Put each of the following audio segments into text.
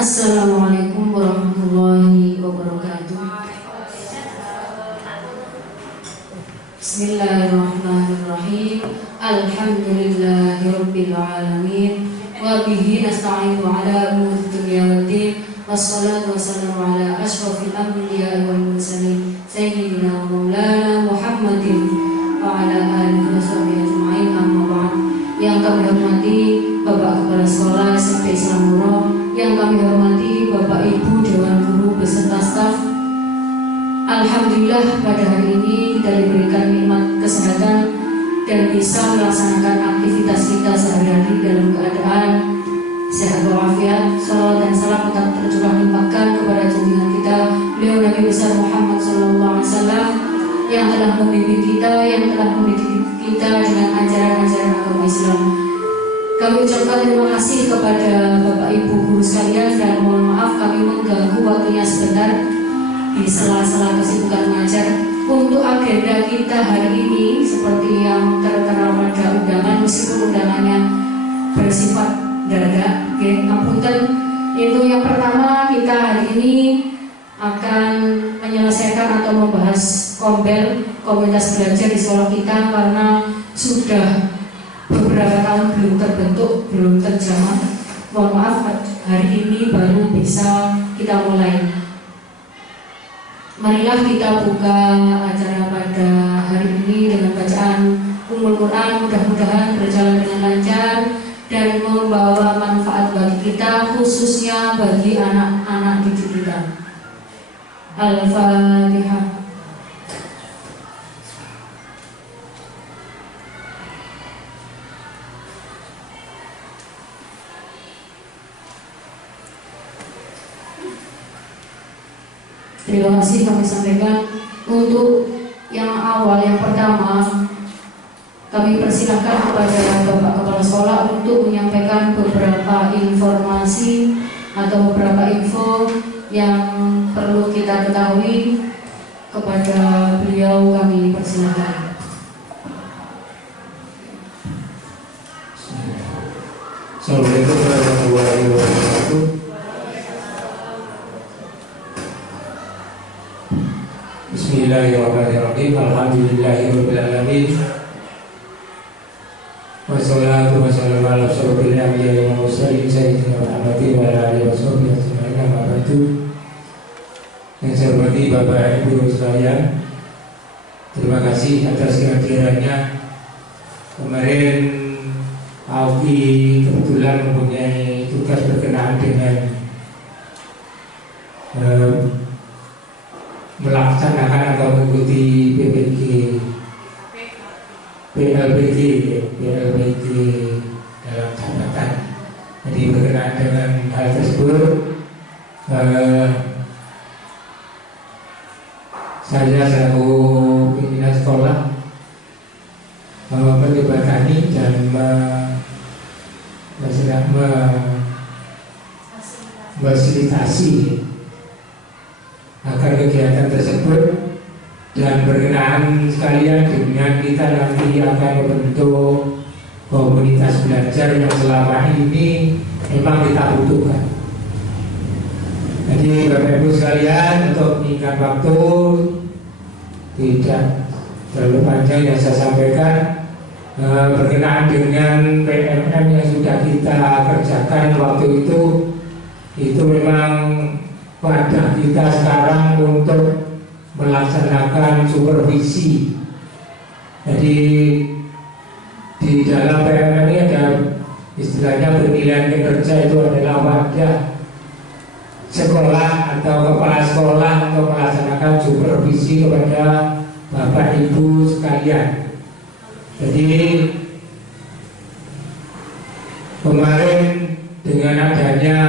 Assalamualaikum warahmatullahi wabarakatuh. Bismillahirrahmanirrahim. Alhamdulillahirabbil alamin. Wa bihi nasta'inu ala umuri dunya waddin. Wassalatu wassalamu ala asyrofil anbiya'i wal mursalin sayyidina wa maulana Muhammadin wa ala alihi washabihi ajma'in. Amma ba'd. Yang kami hormati Bapak Kepala Sekolah SMP Islamuro, yang kami hormati Bapak Ibu Dewan Guru beserta staf. Alhamdulillah pada hari ini kita diberikan nikmat kesehatan dan bisa melaksanakan aktivitas kita sehari-hari dalam keadaan sehat walafiat. Salawat dan salam tetap tercurah limpahkan kepada junjungan kita beliau Nabi besar Muhammad SAW yang telah membimbing kita, yang telah mendidik kita dengan ajaran-ajaran agama Islam. Kami ucapkan terima kasih kepada Bapak Ibu guru sekalian dan mohon maaf kami mengganggu waktunya sebentar di sela-sela kesibukan mengajar. Untuk agenda kita hari ini seperti yang tertera pada undangan, meskipun undangannya bersifat dadak, ngapunten. Itu yang pertama, kita hari ini akan menyelesaikan atau membahas kombel, komunitas belajar di sekolah kita, karena sudah beberapa tahun belum terbentuk, belum terjamah. Mohon maaf, hari ini baru bisa kita mulai. Marilah kita buka acara pada hari ini dengan bacaan Ummul Quran. Mudah-mudahan berjalan dengan lancar dan membawa manfaat bagi kita, khususnya bagi anak-anak didik kita. Al-Fatihah. Terima kasih kami sampaikan. Untuk yang awal, yang pertama, kami persilahkan kepada Bapak Kepala Sekolah untuk menyampaikan beberapa informasi atau beberapa info yang perlu kita ketahui. Kepada beliau kami persilahkan. Assalamualaikum warahmatullahi wabarakatuh. Bismillahirrahmanirrahim. Alhamdulillahirabbil alamin. Wassalatu wassalamu ala asyrofil anbiya'i wal mursalin sayyidina Muhammadin wa ala alihi washabihi ajma'in. Amma ba'du. Yang saya hormati Bapak Ibu sekalian, terima kasih atas kehadirannya. Kemarin Auki kebetulan mempunyai tugas berkenaan dengan melaksanakan atau mengikuti PLBG dalam jabatan. Jadi berkenaan dengan hal tersebut, saya selaku pimpinan sekolah menjembatani dan memfasilitasi agar kegiatan tersebut dan berkenaan sekalian dengan kita nanti akan membentuk komunitas belajar yang selama ini memang kita butuhkan. Jadi Bapak Ibu sekalian, untuk meningkat waktu tidak terlalu panjang yang saya sampaikan berkenaan dengan PMM yang sudah kita kerjakan waktu itu memang pada kita sekarang untuk melaksanakan supervisi. Jadi di dalam PMM ini ada istilahnya penilaian kinerja, itu adalah wadah sekolah atau kepala sekolah untuk melaksanakan supervisi kepada Bapak Ibu sekalian. Jadi kemarin dengan adanya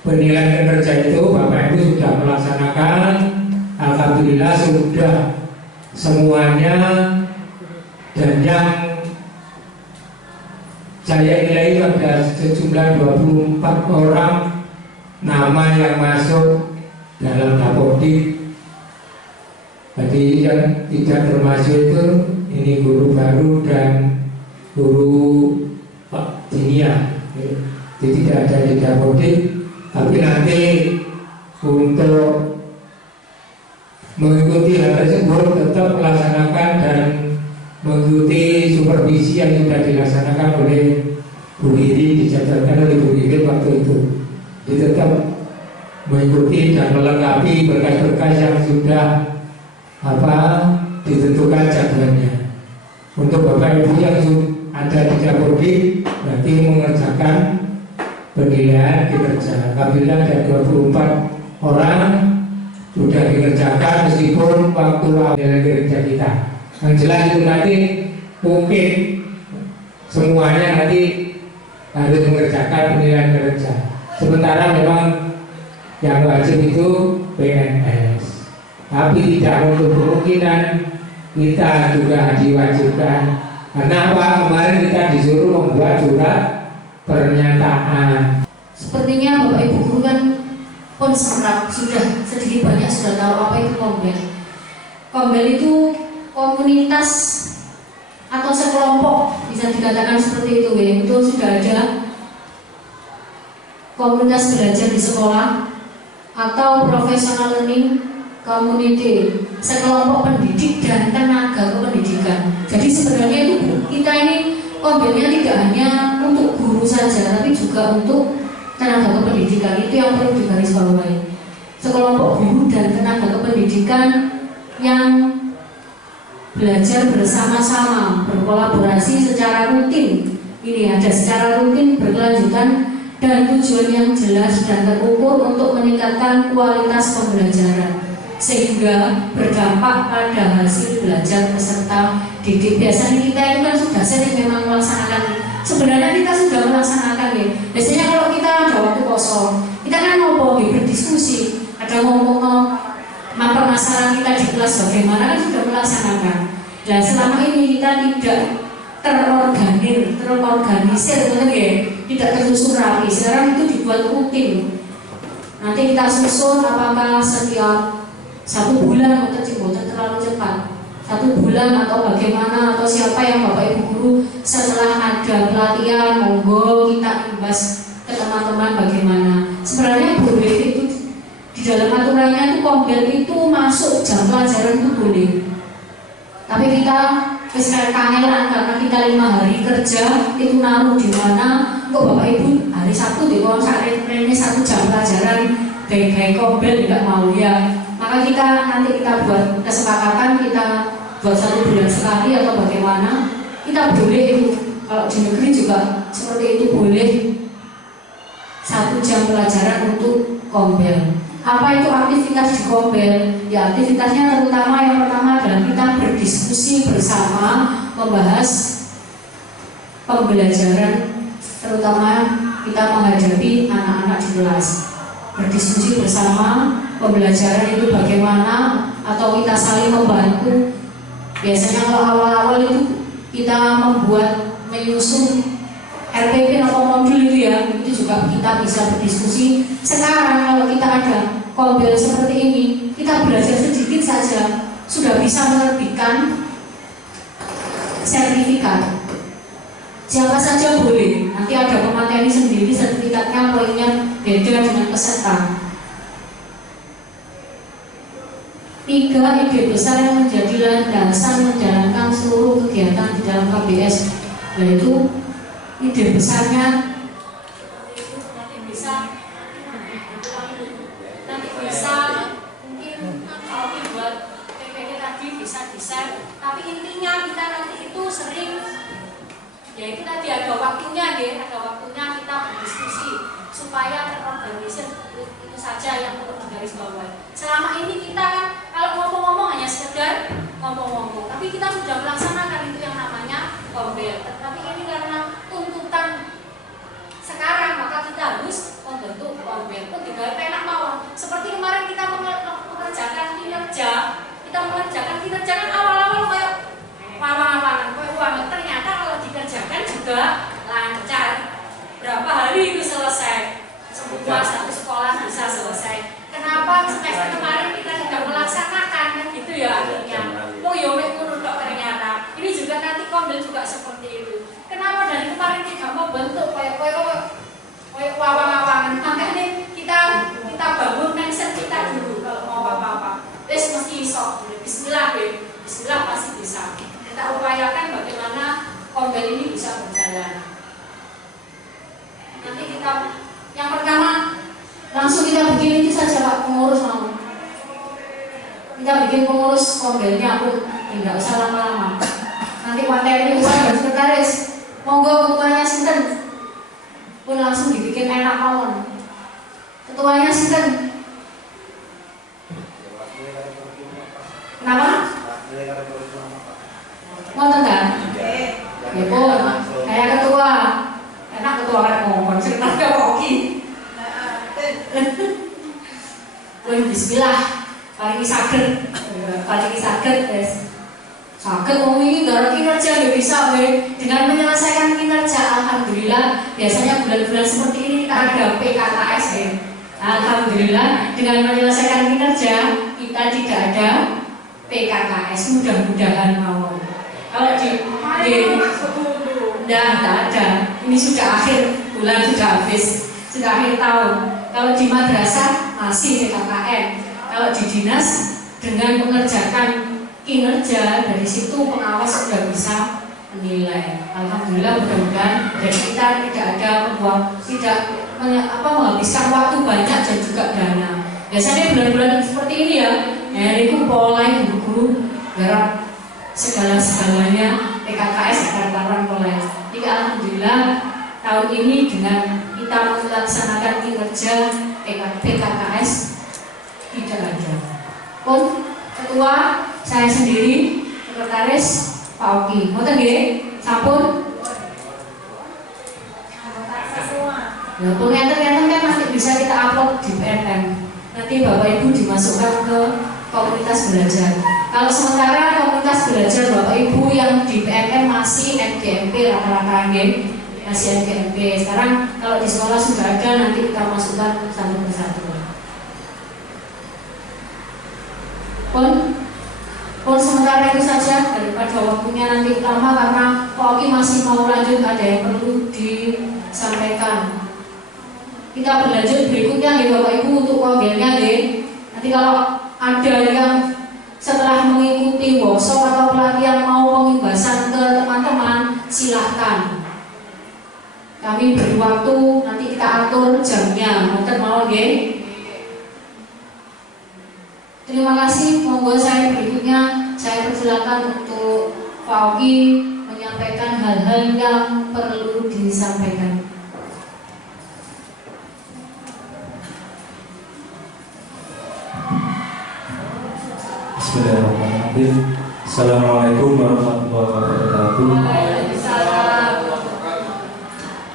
penilaian kinerja itu, Bapak Ibu sudah melaksanakan. Alhamdulillah sudah semuanya, dan yang saya nilai itu ada sejumlah 24 orang nama yang masuk dalam Dapodik. Jadi yang tidak termasuk itu ini guru baru dan guru kimia. Jadi tidak ada lidah mudik, tapi nanti untuk mengikuti hal tersebut tetap melaksanakan dan mengikuti supervisi yang sudah dilaksanakan oleh Bu Riri, dijadwalkan oleh Bu Riri waktu itu. Jadi tetap mengikuti dan melengkapi berkas-berkas yang sudah ditentukan jadwalnya. Untuk Bapak Ibu yang ada di Jabodetabek berarti mengerjakan penilaian kinerja. Apabila ada 24 orang sudah dikerjakan meskipun waktu awal kerja kita. Yang jelas itu nanti mungkin semuanya nanti harus mengerjakan penilaian kinerja. Sementara memang yang wajib itu PNS. Tapi tidak untuk kemungkinan kita juga diwajibkan. Karena apa? Kemarin kita disuruh membuat surat pernyataan. Sepertinya Bapak Ibu guru kan pun sudah sedikit banyak sudah tahu apa itu Kombel. Kombel itu komunitas atau sekelompok, bisa dikatakan seperti itu ya. Itu sudah ada komunitas belajar di sekolah atau professional learning community, sekelompok pendidik dan tenaga kependidikan. Jadi sebenarnya itu kita ini Kombelnya tidak hanya untuk guru saja, tapi juga untuk tenaga kependidikan. Itu yang perlu digarisbawahi. Sekelompok guru dan tenaga kependidikan yang belajar bersama-sama, berkolaborasi secara rutin. Ini ada secara rutin, berkelanjutan, dan tujuan yang jelas dan terukur untuk meningkatkan kualitas pembelajaran sehingga berdampak pada hasil belajar peserta didik. Biasanya kita itu kan sudah sering memang melaksanakan. Sebenarnya kita sudah melaksanakan ya. Biasanya kalau kita ada waktu kosong, kita kan ngomong, berdiskusi, ada ngomong permasalahan kita di kelas bagaimana, kan sudah melaksanakan. Nah selama ini kita tidak terorganisir, tidak tersusun rapi. Sekarang itu dibuat rutin. Nanti kita susun apakah setiap 1 bulan atau terlalu cepat, 1 bulan atau bagaimana, atau siapa yang Bapak Ibu guru setelah ada pelatihan monggo kita imbas ke teman-teman bagaimana. Sebenarnya boleh itu di dalam aturannya itu Kombel itu masuk jam pelajaran itu boleh. Tapi kita kangelan karena kita 5 hari kerja itu naruh di mana kok Bapak Ibu hari Sabtu di kolom ini 1 jam pelajaran kayak Kombel tidak mau ya. Maka nanti kita buat kesepakatan, kita buat 1 bulan sekali atau bagaimana. Kita boleh itu, kalau di negeri juga seperti itu boleh 1 jam pelajaran untuk Kombel. Apa itu aktivitas di Kombel? Ya aktivitasnya terutama yang pertama adalah kita berdiskusi bersama, membahas pembelajaran, terutama kita menghadapi anak-anak di kelas. Berdiskusi bersama, pembelajaran itu bagaimana, atau kita saling membantu. Biasanya kalau awal-awal itu kita menyusun RPP atau modul itu ya, itu juga kita bisa berdiskusi. Sekarang kalau kita ada Kombel seperti ini, kita belajar sedikit saja sudah bisa menerbitkan sertifikat. Siapa saja boleh. Nanti ada pemateri sendiri, sertifikatnya poinnya beda dengan peserta. 3 ide besar yang menjadi landasan menjalankan seluruh kegiatan di dalam KBS, yaitu ide besarnya nanti bisa mungkin kalau dibuat PPT tadi bisa desain, tapi intinya kita nanti itu sering ya itu tadi ada waktunya kita berdiskusi supaya terorganisir. Itu saja yang perlu digarisbawahi. Selama ini kita kan kalau ngomong-ngomong hanya sekedar ngomong-ngomong, tapi kita sudah melaksanakan itu yang namanya Kombel. Tapi ini karena tuntutan sekarang, maka kita harus membentuk Kombel. Pun juga enak mawon. Seperti kemarin kita mengerjakan kinerja kan awal-awal kayak wawang-wawangan, kayak uang. Ternyata kalau dikerjakan juga lancar. Berapa hari itu selesai? Semua 1 sekolah bisa selesai. Kenapa semester kemarin kita tidak melaksanakan kan gitu ya akhirnya. Oh ya menurut ternyata. Ini juga nanti Kombel juga seperti itu. Kenapa dari kemarin tidak mau bentuk kayak Nanti kita yang pertama langsung kita bikin itu saja Pak pengurus mau. Kita bikin pengurus kongelnya pun tidak usah lama-lama. Nanti materi uang dan sekretaris. Monggo ketuanya sinten. Pun langsung dibikin enak mawon. Ketuanya sinten. Kenapa? Mau enggak? Ya pun, kayak ketua. Enak ketua kan ngomong, sekretaris kok oke. Wih, bismillah. Paling saged guys. Saged wong iki gara kinerja ya bisa dengan menyelesaikan kinerja. Alhamdulillah, biasanya bulan-bulan seperti ini kita ada PKKS ya. Alhamdulillah, dengan menyelesaikan kinerja kita tidak ada PKKS. Mudah-mudahan mawon. Kalau enggak ada. Ini sudah akhir bulan, sudah habis, sudah akhir tahun. Kalau di madrasah masih PKKN. Kalau di dinas dengan mengerjakan kinerja dari situ pengawas sudah bisa menilai. Alhamdulillah, mudah-mudahan dari kita tidak ada menghabiskan waktu banyak dan juga dana. Biasanya bulan-bulan seperti ini ya, itu polai guru-guru garap segala-segalanya PKKS akan laporan polai. Jadi alhamdulillah tahun ini dengan kita melaksanakan kinerja PKKS tidak ada. Pun ketua saya sendiri, sekretaris Pak Oki. Ngoten nggih? Sampun. Ya, ngeten-ngeten kan nanti bisa kita upload di PNM. Nanti Bapak Ibu dimasukkan ke komunitas belajar. Kalau sementara komunitas belajar Bapak Ibu yang di PNM masih NGMP rata-rata nggih, masih NGMP. Sekarang kalau di sekolah sudah ada, nanti kita masukkan satu persatu. Pun sementara itu saja, daripada waktunya nanti lama karena Pak Oki masih mau lanjut, ada yang perlu disampaikan. Kita berlanjut berikutnya nih Bapak Ibu untuk kongelnya nih. Nanti kalau ada yang setelah mengikuti workshop atau pelatihan mau pengimbasan ke teman-teman, silahkan. Kami beri waktu, nanti kita atur jamnya. Mungkin mau nggih. Terima kasih. Monggo saya berikutnya saya persilakan untuk Pak Oki menyampaikan hal-hal yang perlu disampaikan. Bismillahirrahmanirrahim. Assalamualaikum warahmatullahi wabarakatuh.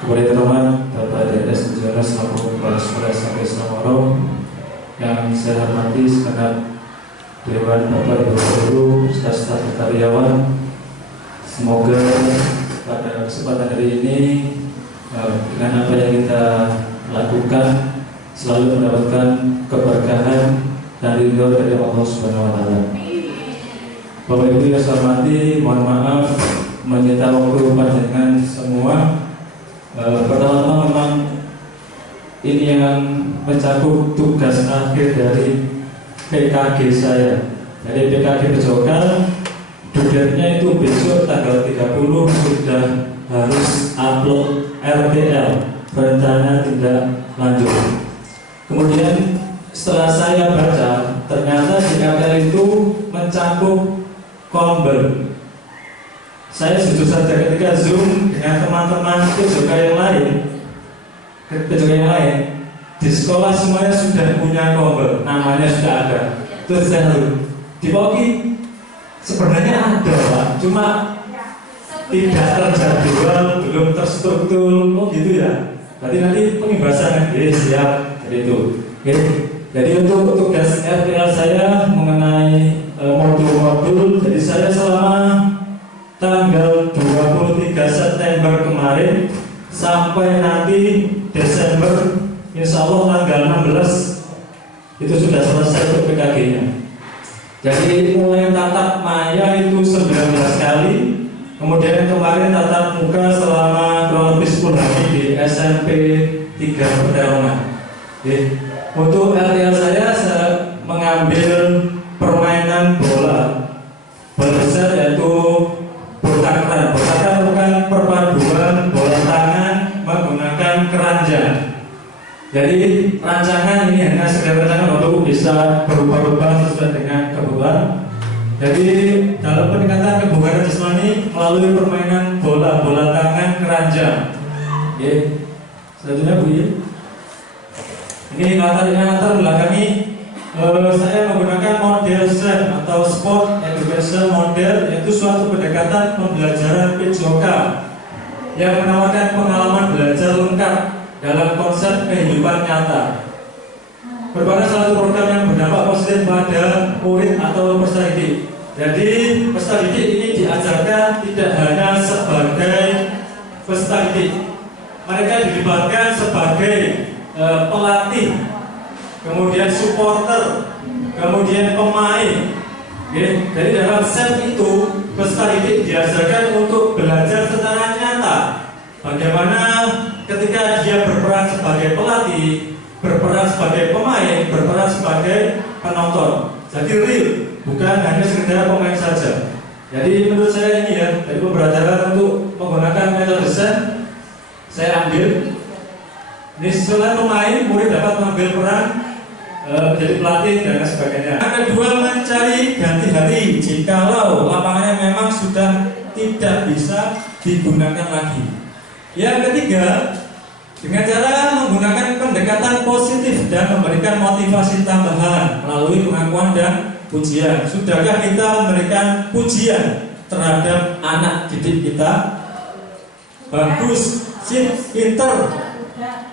Kepada teman Bapak DS Jonas maupun Kepala Sekolah sampai Semarang yang saya hormati segenap Dewan Bapak Ibu Guru, staf-staf karyawan, semoga pada kesempatan hari ini dengan apa yang kita lakukan selalu mendapatkan keberkahan dan ridho dari Allah Subhanahu wa Ta'ala. Bapak Ibu yang saya hormati, mohon maaf menyita waktu panjenengan semua. Pertama-tama memang ini yang mencakup tugas akhir dari PKG saya. Dari PKG Bejokan, dudetnya itu besok tanggal 30 sudah harus upload RTL, rencana tindak lanjut. Kemudian setelah saya baca, ternyata di RTL itu mencakup kombel. Saya jujur saja ketika Zoom dengan teman-teman PJK yang lain, di sekolah semuanya sudah punya kombel, namanya sudah ada. Terus saya di Poki sebenarnya ada Pak, cuma tidak terjadwal, belum terstruktur, gitu ya. Berarti nanti pengimbasan, siap, jadi itu. Jadi untuk tugas RTL saya mengenai modul-modul, jadi saya selama tanggal 23 September kemarin sampai nanti Desember, insya Allah tanggal 16 itu sudah selesai untuk PKG-nya. Jadi mulai tatap maya itu 19 kali, kemudian kemarin tatap muka selama kurang lebih 10 hari di SMP 3 Peterungan. Untuk RTL saya mengambil permainan bola besar, yaitu botakan. Botakan bukan perpaduan bola tangan menggunakan keranjang. Jadi rancangan ini hanya sekedar rancangan untuk bisa berubah-ubah sesuai dengan kebutuhan. Jadi dalam peningkatan kebugaran jasmani melalui permainan bola tangan keranjang. Oke, selanjutnya Bu ya. Ini latar belakang saya menggunakan model SEM atau Sport Education Model, yaitu suatu pendekatan pembelajaran PJOK yang menawarkan pengalaman belajar lengkap dalam konsep kehidupan nyata. Merupakan salah satu program yang berdampak positif pada murid atau peserta didik. Jadi peserta didik ini diajarkan tidak hanya sebagai peserta didik, mereka dilibatkan sebagai pelatih, kemudian supporter, kemudian pemain. Jadi dalam set itu peserta didik diajarkan untuk belajar secara nyata bagaimana ketika dia berperan sebagai pelatih, berperan sebagai pemain, berperan sebagai penonton. Jadi real, bukan hanya sekedar pemain saja. Jadi menurut saya ini ya, dari pembelajaran untuk menggunakan metode set, saya ambil ini selain pemain, murid dapat mengambil peran menjadi pelatih dan lain sebagainya. Yang kedua, mencari ganti hari jikalau lapangannya memang sudah tidak bisa digunakan lagi. Yang ketiga, dengan cara menggunakan pendekatan positif dan memberikan motivasi tambahan melalui pengakuan dan pujian. Sudahkah kita memberikan pujian terhadap anak didik kita? Bagus, sip, pinter,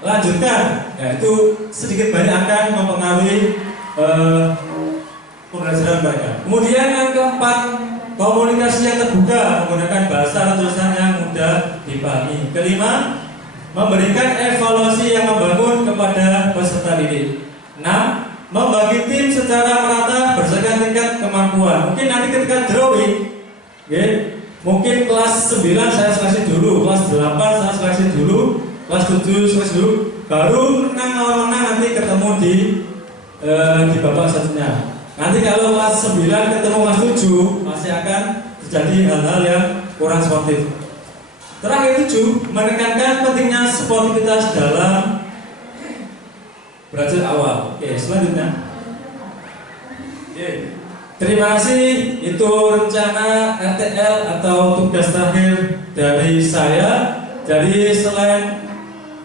lanjutkan. Ya, itu sedikit banyak akan mempengaruhi pembelajaran mereka. Kemudian yang keempat, komunikasi yang terbuka menggunakan bahasa dan tulisan yang mudah dipahami. Kelima, memberikan evaluasi yang membangun kepada peserta didik. 6. Membagi tim secara merata berdasarkan tingkat kemampuan. Mungkin nanti ketika drawing, mungkin kelas 9 saya seleksi dulu, kelas 8 saya seleksi dulu, kelas 7 seleksi dulu, baru menang nanti ketemu di babak selanjutnya. Nanti kalau kelas 9 ketemu kelas 7 masih akan terjadi hal-hal yang kurang sportif. Terakhir 7, menekankan pentingnya sportivitas dalam belajar awal. Oke, selanjutnya. Terima kasih. Itu rencana RTL atau tugas terakhir dari saya. Jadi selain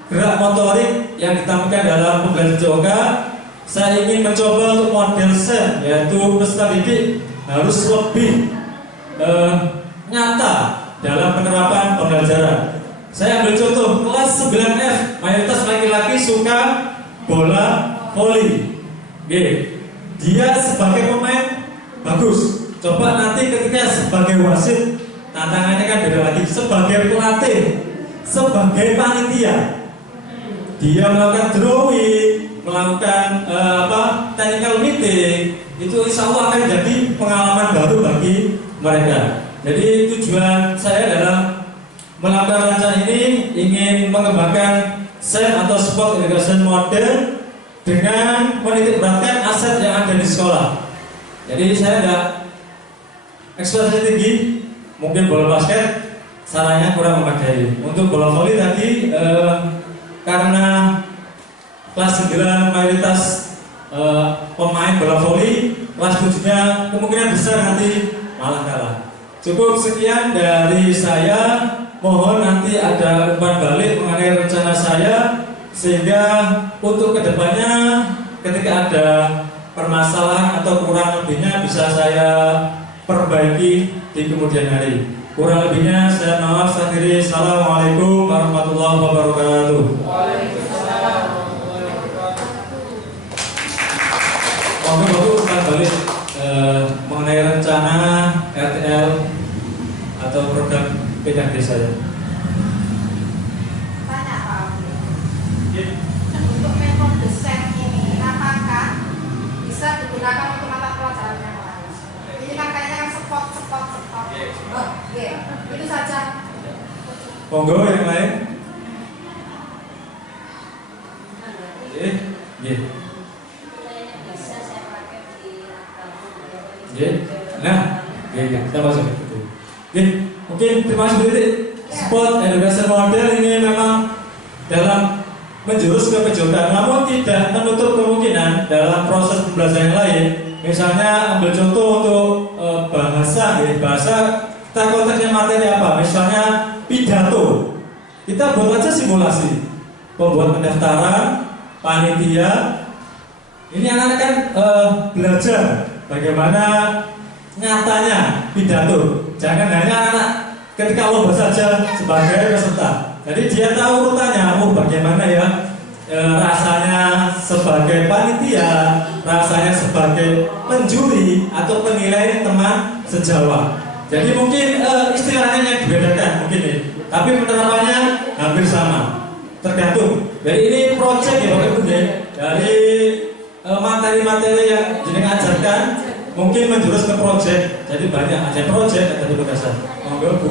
gerak motorik yang ditampilkan dalam pembelajaran yoga, saya ingin mencoba untuk model SEM, yaitu peserta didik harus lebih nyata dalam penerapan pembelajaran. Saya ambil contoh kelas 9F, mayoritas laki-laki suka bola voli. Dia sebagai pemain bagus. Coba nanti ketika sebagai wasit, tantangannya kan beda lagi. Sebagai pelatih, sebagai panitia, dia melakukan drawing, melakukan technical meeting, itu insya Allah akan jadi pengalaman baru bagi mereka. Jadi tujuan saya dalam melakukan rencana ini ingin mengembangkan SEM atau Sport Education Model dengan menitik beratkan aset yang ada di sekolah. Jadi saya tidak ekspresi tinggi, mungkin bola basket saranya kurang memadai. Untuk bola voli tadi karena kelas 9 mayoritas pemain bola voli, kelas 7-nya kemungkinan besar nanti malah kalah. Cukup sekian dari saya. Mohon nanti ada umpan balik mengenai rencana saya, sehingga untuk kedepannya ketika ada permasalahan atau kurang lebihnya bisa saya perbaiki di kemudian hari. Kurang lebihnya saya maaf, saya akhiri. Assalamualaikum warahmatullahi wabarakatuh. Mohon umpan balik mengenai rencana RTL atau program PKD saya. Tanya Pak, untuk metode SEM ini apakah bisa digunakan untuk mata pelajaran yang lain? Ini kan kayaknya kan spot. Itu saja. Monggo yang lain. Nah, kita masuk ke situ. Mungkin terima kasih. Sport Education Model ini memang dalam menjurus ke pejokan, namun tidak menutup kemungkinan dalam proses pembelajaran yang lain. Misalnya ambil contoh untuk bahasa, ya. Bahasa kita konteksnya materi apa? Misalnya pidato, kita buat aja simulasi, pembuat pendaftaran, panitia. Ini anak-anak kan belajar bagaimana nyatanya pidato. Jangan hanya anak ketika lomba saja sebagai peserta. Jadi dia tahu urutannya, bagaimana ya rasanya sebagai panitia, rasanya sebagai penjuri atau penilai teman sejawat. Jadi mungkin istilahnya yang dibedakan mungkin ini, tapi penerapannya hampir sama, tergantung. Jadi ini project ya Bapak Ibu ya, dari materi-materi yang jenengan ajarkan mungkin menjurus ke project. Jadi banyak ada project, ada tugasan. Monggo Bu.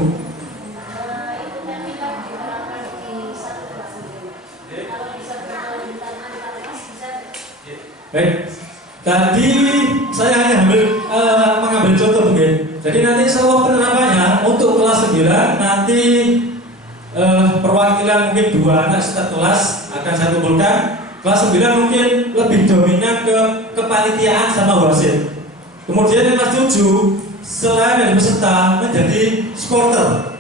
Baik, tadi saya hanya mengambil contoh mungkin. Jadi nanti semua penerapannya untuk kelas 9 nanti perwakilan mungkin 2 anak setiap kelas akan saya kumpulkan. Kelas 9 mungkin lebih dominan ke kepanitiaan sama wasit. Kemudian yang kelas 7 selain dari peserta menjadi supporter,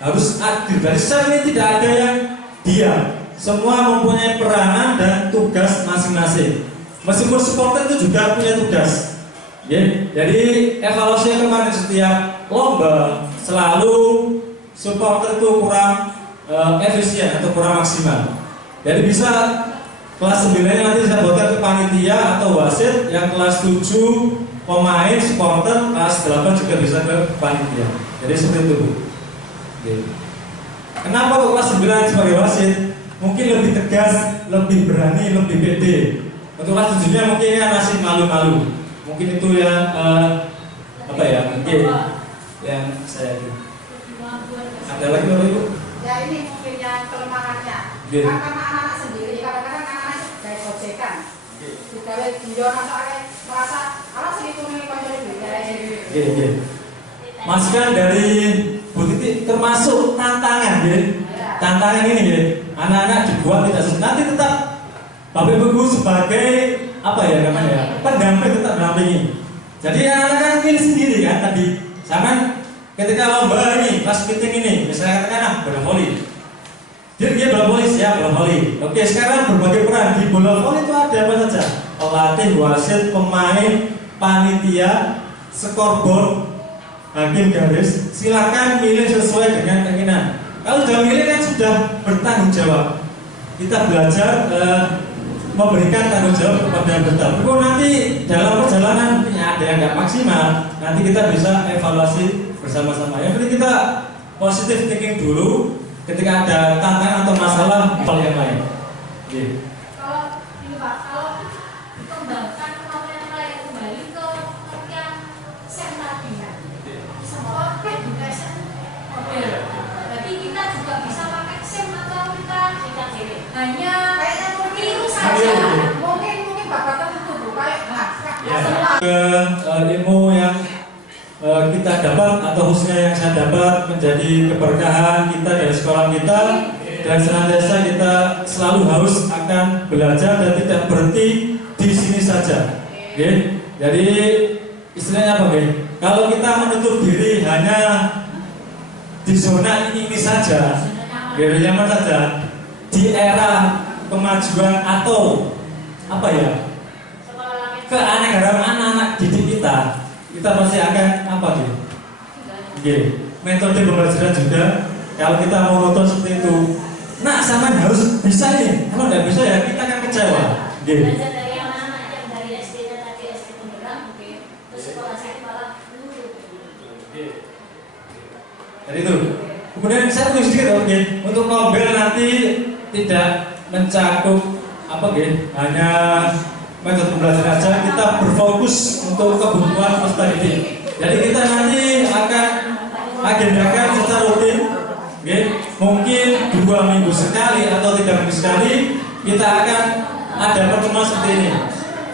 harus adil. Dari saya ini tidak ada yang diam. Semua mempunyai peranan dan tugas masing-masing. Meskipun supporter itu juga punya tugas. Jadi evaluasi kemarin setiap lomba selalu supporter itu kurang efisien atau kurang maksimal. Jadi bisa kelas 9 nanti saya buatkan ke panitia atau wasit, yang kelas 7 pemain supporter, kelas 8 juga bisa ke panitia. Jadi seperti itu Bu. Kenapa kok kelas 9 sebagai wasit? Mungkin lebih tegas, lebih berani, lebih pede. Untuk kelas 7-nya mungkin ya masih malu-malu. Mungkin itu yang mungkin yang saya ada lagi Bapak Ibu? Ya ini mungkin yang kelemahannya. Yeah. Karena anak-anak sendiri kadang-kadang anak-anak dari gojekan. Juga video atau merasa anak segitu nih Iya. Masukan dari Bu Titi termasuk tantangan ya. Tantangan ini ya. Anak-anak dibuat tidak nanti tetap Bapak Ibu sebagai pendamping, tetap mendampingi. Jadi anak-anak pilih sendiri kan tadi. Jangan ketika lomba ini, kelas meeting ini, misalnya katakan bola voli. Dia bola voli, siap bola voli. Oke, sekarang berbagai peran di bola voli itu ada apa saja? Pelatih, wasit, pemain, panitia, scoreboard, hakim garis. Silakan pilih sesuai dengan keinginan. Kalau sudah milih kan sudah bertanggung jawab. Kita belajar memberikan tanggung jawab kepada yang bertanggung. Kalau nanti dalam perjalanan ada yang nggak maksimal, nanti kita bisa evaluasi bersama-sama. Yang penting kita positive thinking dulu. Ketika ada tantangan atau masalah, hal yang lain. Kalau ini Pak, kalau kembangkan kemampuan yang lain kembali ke yang sen tadi kan, semua education model. Berarti kita juga bisa pakai sen atau kita hanya tiru saja. Mungkin bapak tertentu Bu, ilmu yang kita dapat atau khususnya yang saya dapat menjadi keberkahan kita dari sekolah kita, dan senantiasa kita selalu harus akan belajar dan tidak berhenti di sini saja. Jadi istilahnya apa? Kalau kita menutup diri hanya di zona ini saja, nyaman saja, di era kemajuan atau keanekaragaman anak-anak didik kita pasti akan metode pembelajaran juga. Kalau kita mau nonton seperti itu, sama harus bisa ini. Kalau nggak bisa ya kita akan kecewa. Belajar dari yang anak yang dari SD-nya tadi SD pemberang, terus sekolah saya malah Jadi itu. Kemudian saya tulis sedikit untuk Nobel nanti tidak mencakup hanya metode pembelajaran saja, kita berfokus untuk kebutuhan peserta didik. Jadi kita nanti akan agendakan secara rutin, mungkin 2 minggu sekali atau 3 minggu sekali kita akan ada pertemuan seperti ini.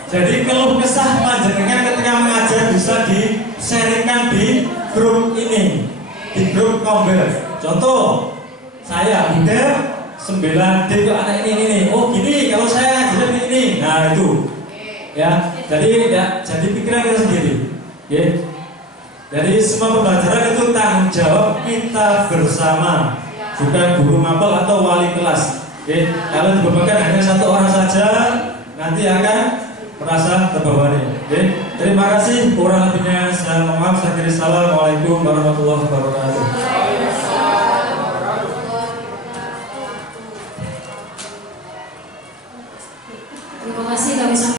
Jadi keluh kesah panjenengan ketika mengajar bisa di-sharingkan di grup ini, di grup Kombel. Contoh, saya Buder 9 D itu anak ini. Oh gini, kalau saya ngajarin ini. Nah itu, ya. Jadi pikiran kita sendiri. Ya. Jadi semua pembelajaran itu tanggung jawab kita bersama, bukan guru mapel atau wali kelas. Ya. Kalau dibebankan hanya satu orang saja, nanti akan merasa terbebani. Ya. Terima kasih. Kurang lebihnya saya mohon maaf. Assalamualaikum warahmatullahi wabarakatuh.